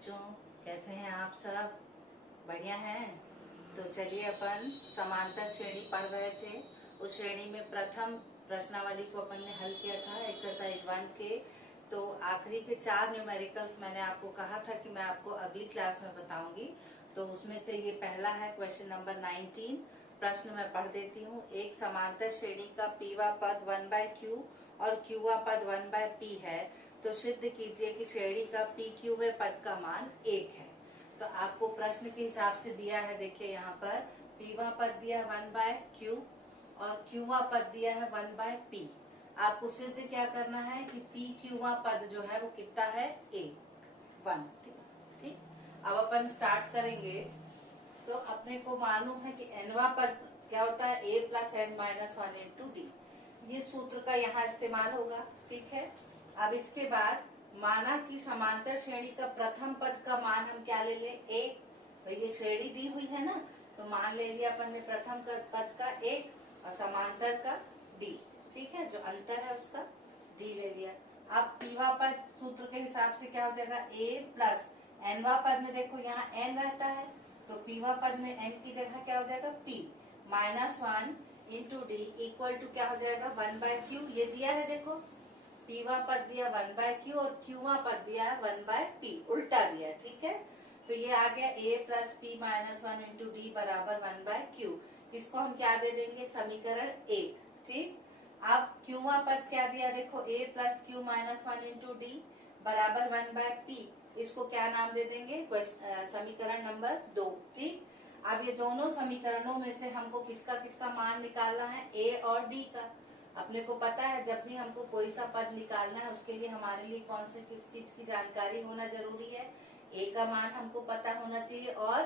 बच्चों, कैसे हैं आप सब? बढ़िया हैं। तो चलिए, अपन समांतर श्रेणी पढ़ रहे थे। उस श्रेणी में प्रथम प्रश्नावली को अपन ने हल किया था एक्सरसाइज 1 के। तो आखिरी के 4 न्यूमेरिकल्स मैंने आपको कहा था कि मैं आपको अगली क्लास में बताऊंगी। तो उसमें से ये पहला है क्वेश्चन नंबर 19। प्रश्न मैं पढ़ देती हूँ। एक समांतर श्रेणी का पीवा पद 1/q और क्यूवा पद 1/p है, तो सिद्ध कीजिए कि श्रेणी का पी क्यूवे पद का मान 1 है। तो आपको प्रश्न के हिसाब से दिया है, देखिए यहाँ पर पीवा पद दिया 1/q और क्यूवा पद दिया है 1/p। आपको सिद्ध क्या करना है कि पी क्यूवा पद जो है वो कितना है, 1। ठीक। अब अपन स्टार्ट करेंगे। तो अपने को मालूम है कि एनवा पद क्या होता है, a + n-1 × d। ये सूत्र का यहाँ इस्तेमाल होगा। ठीक है। अब इसके बाद माना कि समांतर श्रेणी का प्रथम पद का मान हम क्या ले लें, 1। भाई ये श्रेणी दी हुई है ना, तो मान ले लिया अपन ने प्रथम पद का 1 और समांतर का d। ठीक है, जो अंतर है उसका d ले लिया। अब पीवा पद सूत्र के हिसाब से क्या हो जाएगा, a + nवा पद में देखो यहाँ n रहता है, तो पीवा पद में n की जगह क्या हो जाएगा, p - 1 × d इक्वल टू क्या हो जाएगा, 1/q। ये दिया है, देखो पीवा पद दिया 1/q और क्यूवा पद दिया 1/p, उल्टा दिया। ठीक है, तो ये आ गया a + p - 1 × d बराबर 1/q। इसको हम क्या दे देंगे, समीकरण 1। ठीक। अब क्यूवा पद क्या दिया, देखो a + q - 1 × d बराबर 1/p। इसको क्या नाम दे देंगे, समीकरण नंबर 2। ठीक। अब ये दोनों समीकरणों में से हमको किसका किसका मान निकालना है, a और d का। अपने को पता है जब भी हमको कोई सा पद निकालना है उसके लिए हमारे लिए कौन से किस चीज की जानकारी होना जरूरी है, a का मान हमको पता होना चाहिए और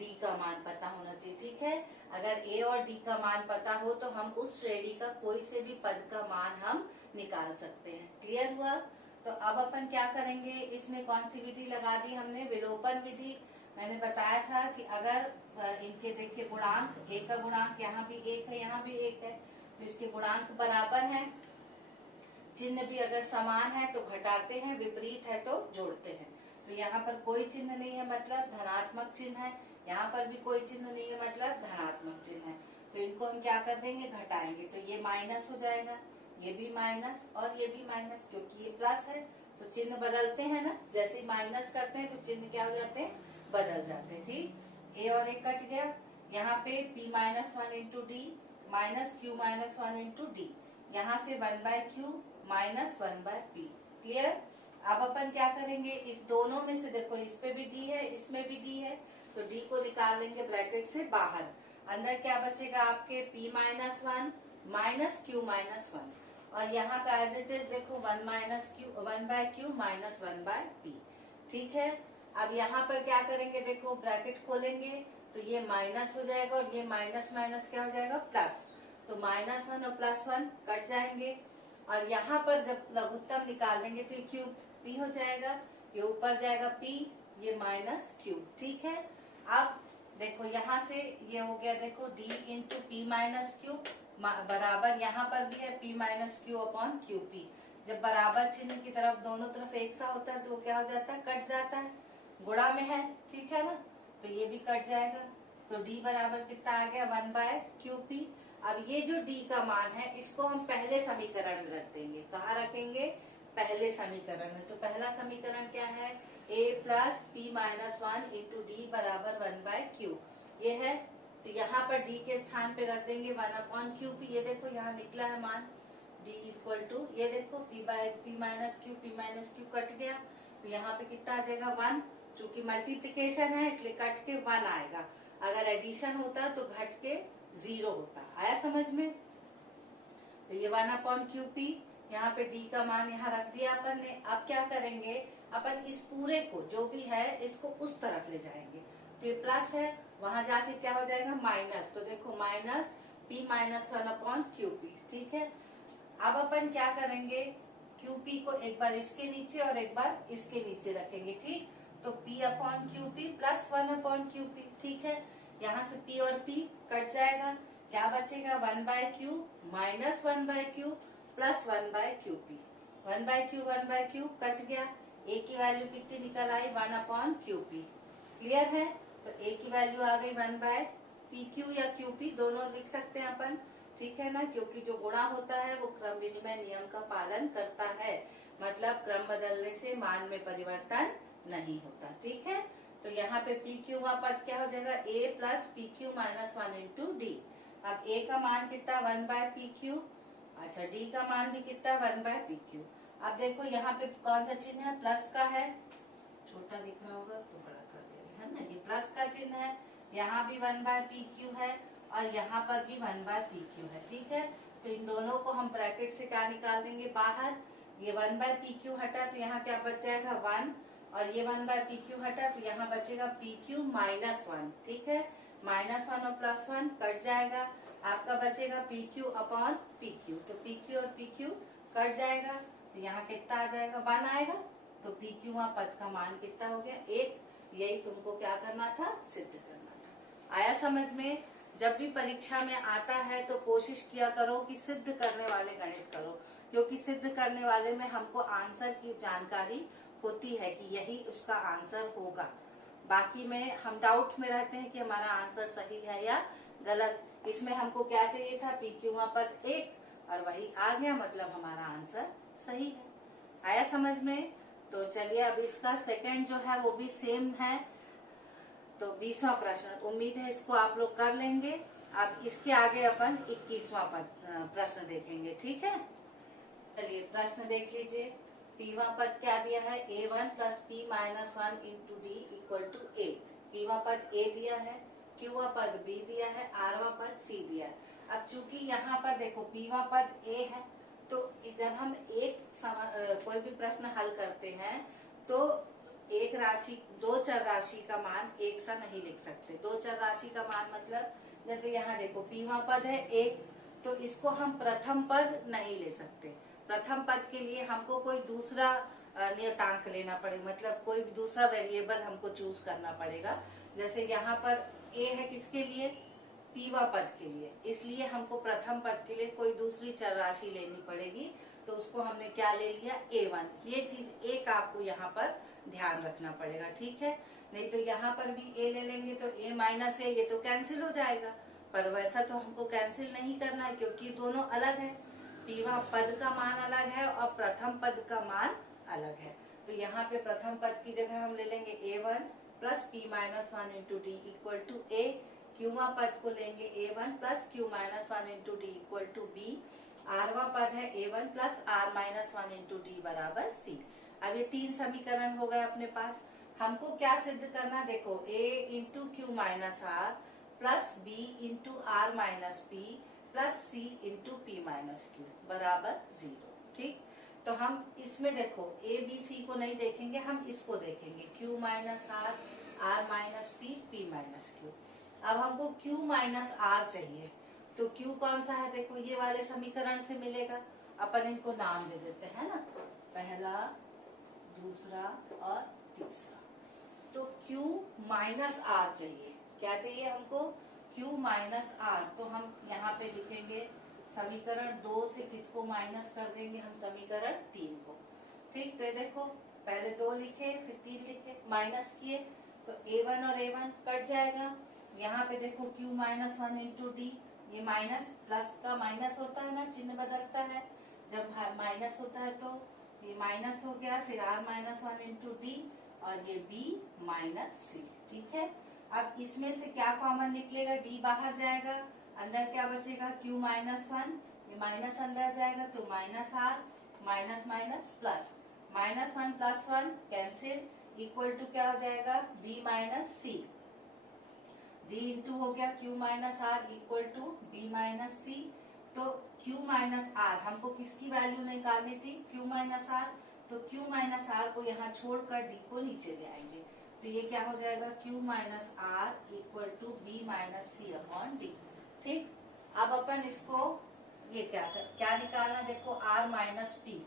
d का मान पता होना चाहिए। ठीक है, अगर a और d का मान पता हो तो हम उस श्रेणी का कोई से भी पद का मान हम निकाल सकते हैं। क्लियर हुआ? तो अब अपन क्या करेंगे, इसमें कौन सी विधि लगा दी हमने, विलोपन विधि। मैंने बताया था कि अगर इनके देखिए गुणांक, a का गुणांक यहाँ भी 1 है, यहाँ भी 1 है, तो इसके गुणांक बराबर हैं। चिन्ह भी अगर समान है तो घटाते हैं, विपरीत है तो जोड़ते हैं। तो यहाँ पर कोई चिन्ह नहीं है मतलब धनात्मक चिन्ह है, यहाँ पर भी कोई चिन्ह नहीं है मतलब धनात्मक चिन्ह है। तो इनको हम क्या कर देंगे, घटाएंगे। तो ये माइनस हो जाएगा, ये भी माइनस और ये भी माइनस, क्योंकि ये प्लस है तो चिन्ह बदलते हैं ना। जैसे ही माइनस करते हैं तो चिन्ह क्या हो जाते हैं, बदल जाते हैं। ठीक, a और a कट गया। यहाँ पे p - 1 × d minus q - 1 × d, यहाँ से 1/q माइनस 1/p। क्लियर? अब अपन क्या करेंगे, इस दोनों में से देखो इस पे भी d है, इसमें भी d है, तो d को निकाल लेंगे ब्रैकेट से बाहर। अंदर क्या बचेगा आपके, p - 1 माइनस q - 1, और यहाँ का एज इट इज देखो 1/q माइनस 1/p। ठीक है। अब यहाँ पर क्या करेंगे, देखो ब्रैकेट खोलेंगे तो ये माइनस हो जाएगा और ये माइनस माइनस क्या हो जाएगा, प्लस। तो -1 और +1 कट जाएंगे, और यहाँ पर जब लघुत्तम निकाल देंगे तो ये क्यूब p हो जाएगा, ये ऊपर जाएगा p, ये -q। ठीक है। अब देखो यहाँ से ये हो गया, देखो d × p - q बराबर, यहाँ पर भी है p - q / qp। जब बराबर चिन्ह की तरफ दोनों तरफ एक सा होता है तो वो क्या हो जाता है, कट जाता है, गुणा में है। ठीक है ना, तो ये भी कट जाएगा। तो d बराबर कितना आ गया, 1/qp। अब ये जो d का मान है इसको हम पहले समीकरण में रख देंगे। कहाँ रखेंगे, पहले समीकरण में। तो पहला समीकरण क्या है, a + p - 1 × d बराबर 1/q, ये है। तो यहाँ पर d के स्थान पे रख देंगे 1/qp। ये देखो यहाँ निकला है मान d इक्वल टू, ये देखो p - q कट गया, तो यहाँ पे कितना आ जाएगा, 1। चूंकि मल्टीप्लिकेशन है इसलिए कट के 1 आएगा, अगर एडिशन होता तो घट के 0 होता। आया समझ में? तो ये 1/qp, यहाँ पे d का मान यहाँ रख दिया अपन ने। अब क्या करेंगे, अपन इस पूरे को जो भी है इसको उस तरफ ले जाएंगे। तो ये प्लस है, वहां जाके क्या हो जाएगा, माइनस। तो देखो माइनस p - 1/qp। ठीक है। अब अपन क्या करेंगे, qp को एक बार इसके नीचे और एक बार इसके नीचे रखेंगे। ठीक, तो p/qp + 1/qp। ठीक है, यहाँ से p और p कट जाएगा, क्या बचेगा, 1/q minus 1/q plus 1/qp। 1/q cut गया, ए की वैल्यू कितनी निकल आई 1/QP। क्लियर है? तो ए की वैल्यू आ गई 1/PQ या QP दोनों लिख सकते हैं अपन, ठीक है ना, क्योंकि जो गुणा होता है वो क्रम विनिमय नियम का पालन करता है, मतलब क्रम बदलने से मान में परिवर्तन नहीं होता। ठीक है, तो यहाँ पे PQ का पद क्या हो जाएगा A plus PQ minus 1 into D. अब A का मान कितना 1/PQ, अच्छा D का मान भी कितना 1/PQ। अब देखो यहाँ पे कौन सा चिन्ह है, प्लस का है, छोटा दिख रहा होगा तो बड़ा कर देंगे, है ना, ये प्लस का चिन्ह है, यहाँ भी 1/PQ है और यहाँ पर भी 1/PQ है। ठीक है, तो इन दोनों को हम ब्रैकेट से क्या निकाल देंगे बाहर, ये 1/PQ हटा तो यहाँ क्या बच जाएगा 1, और ये 1/PQ हटा तो यहाँ बचेगा PQ माइनस 1। ठीक है, -1 और +1 कट जाएगा, आपका बचेगा PQ अपॉन PQ, तो PQ और PQ कट जाएगा, तो यहाँ कितना आ जाएगा 1 आएगा, तो PQ पद का मान कितना हो गया 1। यही तुमको क्या करना था, सिद्ध करना था। आया समझ में? जब भी परीक्षा में आता है तो कोशिश किया करो कि सिद्ध करने वाले गणित करो, क्योंकि सिद्ध करने वाले में हमको आंसर की जानकारी होती है कि यही उसका आंसर होगा। बाकी में हम डाउट में रहते हैं कि हमारा आंसर सही है या गलत। इसमें हमको क्या चाहिए था, PQ पद 1 और वही आ गया, मतलब हमारा आंसर सही है। आया समझ में? तो चलिए अब इसका सेकंड जो है वो भी सेम है, तो 20वां प्रश्न, उम्मीद है इसको आप लोग कर लेंगे। अब इसके आगे अपन 21वां प्रश्न देखेंगे। ठीक है, चलिए प्रश्न देख लीजिए। पीवा पद क्या दिया है, A1 plus P minus 1 into D equal to A। पीवा पद A दिया है, Qवा पद B दिया है, Rवा पद C दिया है। अब चूंकि यहाँ पर देखो पीवा पद A है, तो जब हम कोई भी प्रश्न हल करते हैं तो एक राशि दो चर राशि का मान एक सा नहीं लिख सकते। दो चर राशि का मान मतलब जैसे यहाँ देखो पीवा पद है 1, तो इसको हम प्रथम पद नहीं ले सकते। प्रथम पद के लिए हमको कोई दूसरा नियतांक लेना पड़ेगा, मतलब कोई दूसरा वेरिएबल हमको चूज करना पड़ेगा। जैसे यहाँ पर A है किसके लिए, पीवा पद के लिए, इसलिए हमको प्रथम पद के लिए कोई दूसरी चर राशि लेनी पड़ेगी, तो उसको हमने क्या ले लिया A1। ये चीज एक आपको यहाँ पर ध्यान रखना पड़ेगा। ठीक है, नहीं तो यहाँ पर भी A ले लेंगे तो A माइनस A ये तो कैंसिल हो जाएगा, पर वैसा तो हमको कैंसिल नहीं करना है क्योंकि दोनों अलग है, पीवा पद का मान अलग है और प्रथम पद का मान अलग है। तो यहाँ पे प्रथम पद की जगह हम ले लेंगे A1 plus P minus 1 into D equal to A। क्यूवा पद को लेंगे A1 plus Q minus 1 into D equal to B। आरवा पद है A1 plus R minus 1 into D बराबर C। अब ये तीन समीकरण हो गए अपने पास। हमको क्या सिद्ध करना, देखो A into Q minus R plus B into are minus P plus C into P minus Q बराबर 0। ठीक, तो हम इसमें देखो A B C को नहीं देखेंगे, हम इसको देखेंगे Q minus R, R minus P, P minus Q. अब हमको Q माइनस R चाहिए, तो Q कौन सा है, देखो ये वाले समीकरण से मिलेगा। अपन इनको नाम दे देते हैं ना, पहला, दूसरा और तीसरा। तो Q माइनस R चाहिए, क्या चाहिए हमको, Q माइनस R। तो हम यहाँ पे लिखेंगे समीकरण 2 से किसको माइनस कर देंगे, हम समीकरण 3 को। ठीक, तो देखो पहले 2 लिखे फिर 3 लिखे, माइनस किए तो A1 और A1 कट जाएगा। यहाँ पे देखो Q माइनस 1 इंटू डी, ये माइनस प्लस का माइनस होता है ना, चिन्ह बदलता है, जब माइनस होता है तो ये माइनस हो गया, फिर R माइनस 1 इंटू डी और ये B माइनस C। ठीक है, अब इसमें से क्या कॉमन निकलेगा, D बाहर जाएगा, अंदर क्या बचेगा Q माइनस 1, ये माइनस अंदर जाएगा तो minus R minus minus plus, minus 1 plus 1 cancel, equal to क्या हो जाएगा B minus C। D into हो गया Q minus R equal to B minus C। तो Q माइनस R हमको किसकी वैल्यू निकालनी थी, Q माइनस R, तो Q माइनस R को यहाँ छोड़कर D को नीचे ले आएंगे, तो ये क्या हो जाएगा Q minus R equal to B minus C upon D। ठीक, अब अपन इसको ये क्या निकालना, देखो R माइनस P,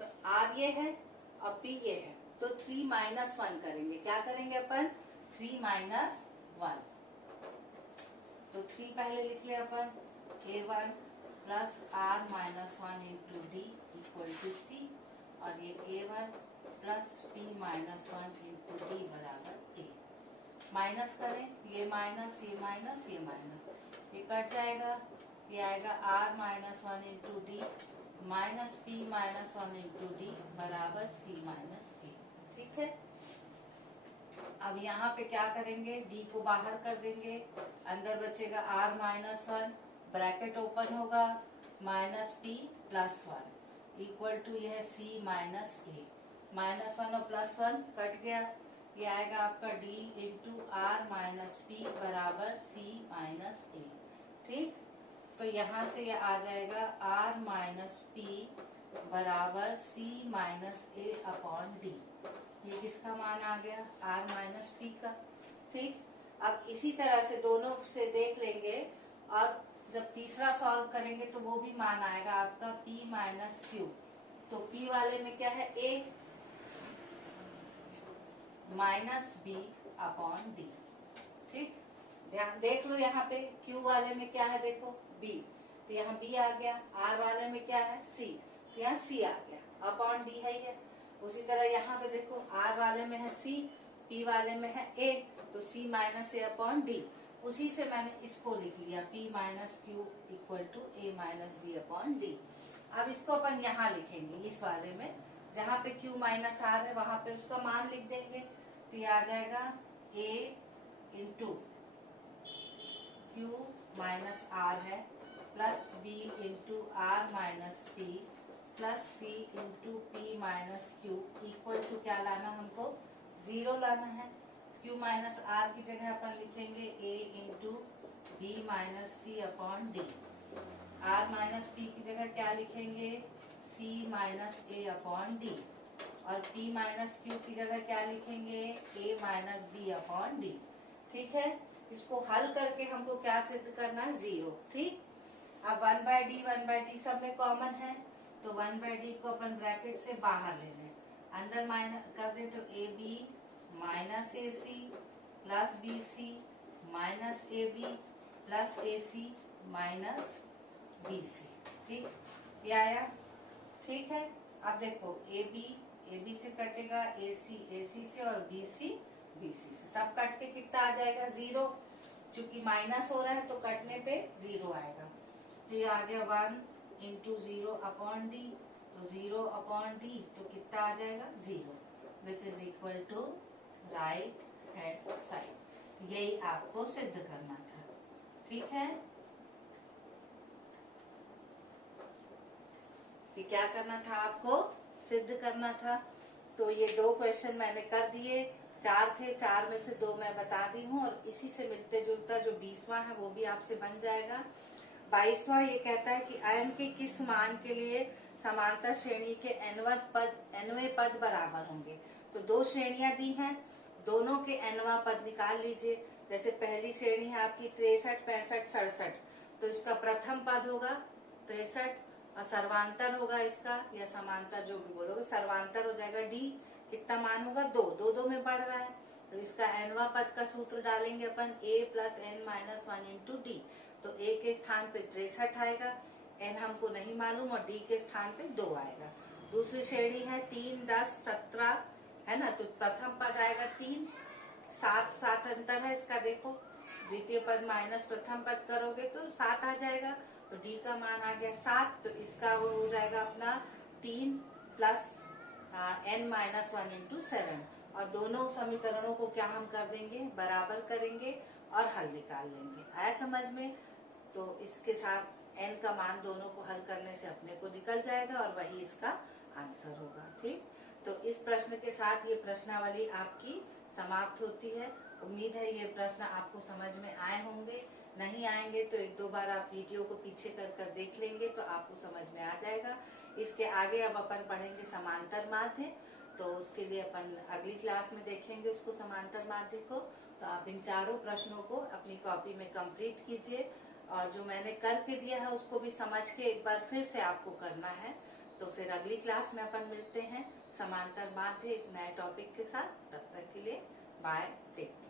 तो R ये है और P ये है, तो 3 माइनस 1 करेंगे, क्या करेंगे अपन 3 माइनस 1। तो 3 पहले लिख लिया अपन, A1 plus R minus 1 into D equal to C, और ये A1 plus p minus 1 into D बराबर a। माइनस करें, ये माइनस, ये माइनस, ये माइनस, ये कट जाएगा, ये आएगा r minus 1 into D minus p minus 1 into D बराबर c माइनस a। ठीक है, अब यहाँ पे क्या करेंगे, d को बाहर कर देंगे, अंदर बचेगा r माइनस 1, ब्रैकेट ओपन होगा, minus p plus 1 equal to यह c माइनस a। माइनस 1 और प्लस 1 कट गया, ये आएगा आपका d into are minus P बराबर c माइनस a। ठीक, तो यहाँ से ये आ जाएगा r माइनस पी बराबर c minus a upon D. ये किसका मान आ गया, r माइनस पी का। ठीक, अब इसी तरह से दोनों से देख लेंगे और जब तीसरा सॉल्व करेंगे तो वो भी मान आएगा आपका p माइनस क्यू। तो p वाले में क्या है, a minus B upon D. ठीक, ध्यान देख लो यहाँ पे Q वाले में क्या है, देखो B, तो यहाँ B आ गया, R वाले में क्या है C, तो यहाँ C आ गया, अपॉन D है ये। उसी तरह यहाँ पे देखो R वाले में है C, P वाले में है A, तो C minus A upon D। उसी से मैंने इसको लिख लिया P minus Q equal to A minus B upon D. अब इसको अपन यहाँ लिखेंगे, इस वाले में जहाँ पे Q माइनस R है वहां पे उसका मान लिख देंगे, तो ये आ जाएगा A into Q minus r है plus b into are minus P plus c into P minus Q equal to क्या लाना, हमको 0 लाना है। क्यू माइनस आर की जगह अपन लिखेंगे a into b minus c upon d. R minus p की जगह क्या लिखेंगे, c minus a upon d. और p माइनस क्यू की जगह क्या लिखेंगे, a minus B upon D. ठीक है, इसको हल करके हमको क्या सिद्ध करना है, 0। ठीक, अब 1/d सब में कॉमन है, तो 1/d को अपन ब्रैकेट से बाहर ले लें, अंदर माइनस कर दे तो A B minus A C plus B C minus A B plus A C minus B C. ठीक, ये आया। ठीक है, अब देखो ए बी से कटेगा, ए सी से और बी सी से, सब कट के कितना आ जाएगा, 0। चूंकि माइनस हो रहा है तो कटने पे 0 आएगा, तो ये आ गया 1 इंटू 0 अपॉन डी, तो 0 अपॉन डी तो कितना आ जाएगा, 0, which is equal to right hand side. यही आपको सिद्ध करना था। ठीक है, ये क्या करना था, आपको सिद्ध करना था। तो ये 2 क्वेश्चन मैंने कर दिए, 4 थे, 4 में से 2 मैं बता दी हूँ, और इसी से मिलते जुलता जो 20वां है वो भी आपसे बन जाएगा। 22वां ये कहता है कि n के किस मान के लिए समांतर श्रेणी के nवें पद बराबर होंगे। तो 2 श्रेणियां दी हैं, दोनों के nवां पद निकाल लीजिए। जैसे पहली श्रेणी है आपकी 63, 65, 67, तो इसका प्रथम पद होगा 63, और सर्वांतर होगा इसका, या समांतर जो भी बोलोगे, सर्वांतर हो जाएगा डी, कितना मान होगा, 2 में बढ़ रहा है, तो इसका nवां पद का सूत्र डालेंगे अपन, a plus n minus 1 into D. तो a के स्थान पे 63 आएगा, n हमको नहीं मालूम, और d के स्थान पे 2 आएगा। दूसरी श्रेणी है 3, 10, 17 है ना, तो प्रथम पद आएगा 3, 7 अंतर है इसका, देखो द्वितीय पद माइनस प्रथम पद करोगे तो 7 आ जाएगा, तो d का मान आ गया 7, तो इसका वो हो जाएगा अपना 3 प्लस n माइनस 1 इंटू 7। और दोनों समीकरणों को क्या हम कर देंगे, बराबर करेंगे और हल निकाल लेंगे। आया समझ में? तो इसके साथ n का मान दोनों को हल करने से अपने को निकल जाएगा और वही इसका आंसर होगा। ठीक, तो इस प्रश्न के साथ ये प्रश्नावली आपकी समाप्त होती है। उम्मीद है ये प्रश्न आपको समझ में आए होंगे, नहीं आएंगे तो 1-2 बार आप वीडियो को पीछे कर देख लेंगे तो आपको समझ में आ जाएगा। इसके आगे अब अपन पढ़ेंगे समांतर माध्य, तो उसके लिए अपन अगली क्लास में देखेंगे उसको, समांतर माध्य को। तो आप इन चारों प्रश्नों को अपनी कॉपी में कंप्लीट कीजिए, और जो मैंने करके दिया है उसको भी समझ के एक बार फिर से आपको करना है। तो फिर अगली क्लास में अपन मिलते हैं समांतर माध्य एक नए टॉपिक के साथ। तब तक के लिए बाय, टेक केयर।